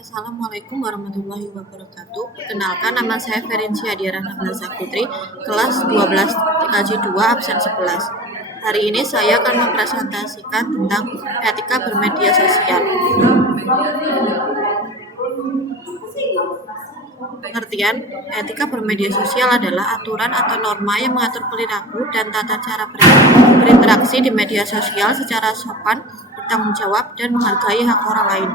Assalamualaikum warahmatullahi wabarakatuh. Perkenalkan, nama saya Ferincia Diara Nabila Putri, kelas 12 TKJ 2 absen 11. Hari ini saya akan mempresentasikan tentang etika bermedia sosial. Pengertian etika bermedia sosial adalah aturan atau norma yang mengatur perilaku dan tata cara berinteraksi di media sosial secara sopan, bertanggung jawab, dan menghargai hak orang lain.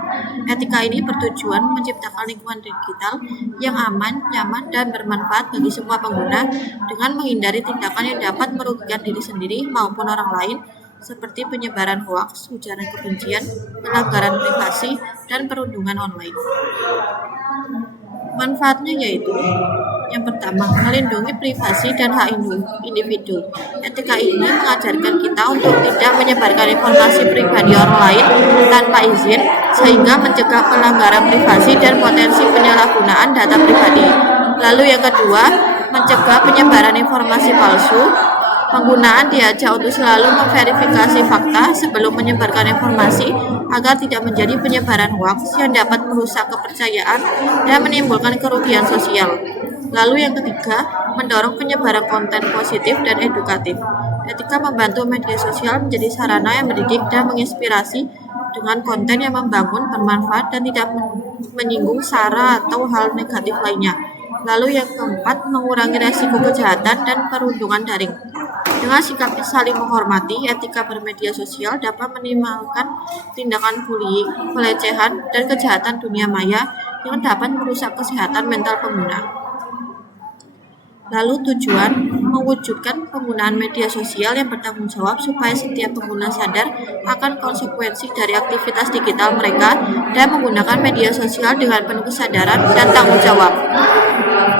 Etika ini bertujuan menciptakan lingkungan digital yang aman, nyaman, dan bermanfaat bagi semua pengguna dengan menghindari tindakan yang dapat merugikan diri sendiri maupun orang lain, seperti penyebaran hoaks, ujaran kebencian, pelanggaran privasi, dan perundungan online. Manfaatnya yaitu yang pertama, melindungi privasi dan hak individu. Etika ini mengajarkan kita untuk tidak menyebarkan informasi pribadi orang lain tanpa izin, sehingga mencegah pelanggaran privasi dan potensi penyalahgunaan data pribadi. Lalu yang kedua, mencegah penyebaran informasi palsu. Penggunaan diajak untuk selalu memverifikasi fakta sebelum menyebarkan informasi agar tidak menjadi penyebaran hoaks yang dapat merusak kepercayaan dan menimbulkan kerugian sosial. Lalu yang ketiga, mendorong penyebaran konten positif dan edukatif. Etika membantu media sosial menjadi sarana yang mendidik dan menginspirasi dengan konten yang membangun, bermanfaat, dan tidak menyinggung sara atau hal negatif lainnya. Lalu yang keempat, mengurangi resiko kejahatan dan perundungan daring. Dengan sikap saling menghormati, etika bermedia sosial dapat meminimalkan tindakan bullying, pelecehan, dan kejahatan dunia maya yang dapat merusak kesehatan mental pengguna. Lalu tujuan, mewujudkan penggunaan media sosial yang bertanggung jawab supaya setiap pengguna sadar akan konsekuensi dari aktivitas digital mereka dan menggunakan media sosial dengan penuh kesadaran dan tanggung jawab.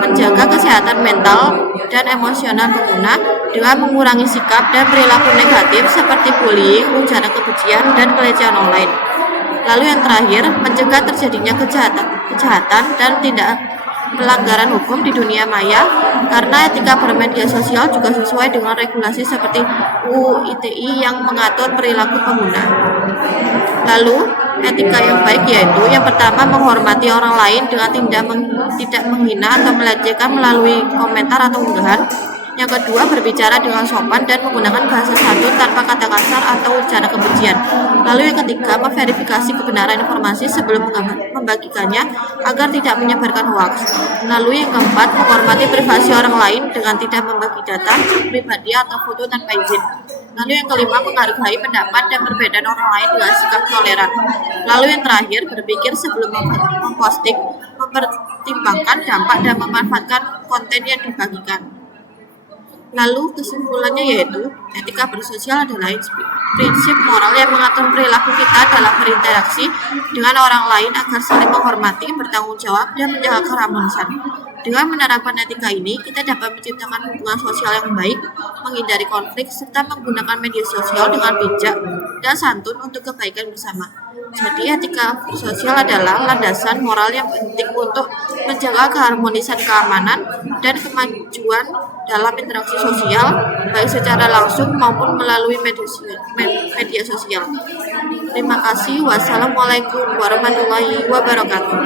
Menjaga kesehatan mental dan emosional pengguna dengan mengurangi sikap dan perilaku negatif seperti bullying, ujaran kebencian, dan pelecehan online. Lalu yang terakhir, mencegah terjadinya kejahatan dan tindak pelanggaran hukum di dunia maya karena etika bermedia sosial juga sesuai dengan regulasi seperti UU ITE yang mengatur perilaku pengguna. Lalu, etika yang baik yaitu yang pertama, menghormati orang lain dengan tidak menghina atau melecehkan melalui komentar atau unggahan. Yang kedua, berbicara dengan sopan dan menggunakan bahasa santun tanpa kata kasar atau ujaran kebencian. Lalu yang ketiga, memverifikasi kebenaran informasi sebelum membagikannya agar tidak menyebarkan hoaks. Lalu yang keempat, menghormati privasi orang lain dengan tidak membagi data pribadi atau foto tanpa izin. Lalu yang kelima, menghargai pendapat dan perbedaan orang lain dengan sikap toleran. Lalu yang terakhir, berpikir sebelum memposting, mempertimbangkan dampak dan memanfaatkan konten yang dibagikan. Lalu kesimpulannya yaitu etika bersosial adalah prinsip moral yang mengatur perilaku kita dalam berinteraksi dengan orang lain agar saling menghormati, bertanggung jawab, dan menjaga keharmonisan. Dengan menerapkan etika ini, kita dapat menciptakan hubungan sosial yang baik, menghindari konflik, serta menggunakan media sosial dengan bijak dan santun untuk kebaikan bersama. Jadi etika sosial adalah landasan moral yang penting untuk menjaga keharmonisan keamanan dan kemajuan dalam interaksi sosial, baik secara langsung maupun melalui media sosial. Terima kasih. Wassalamualaikum warahmatullahi wabarakatuh.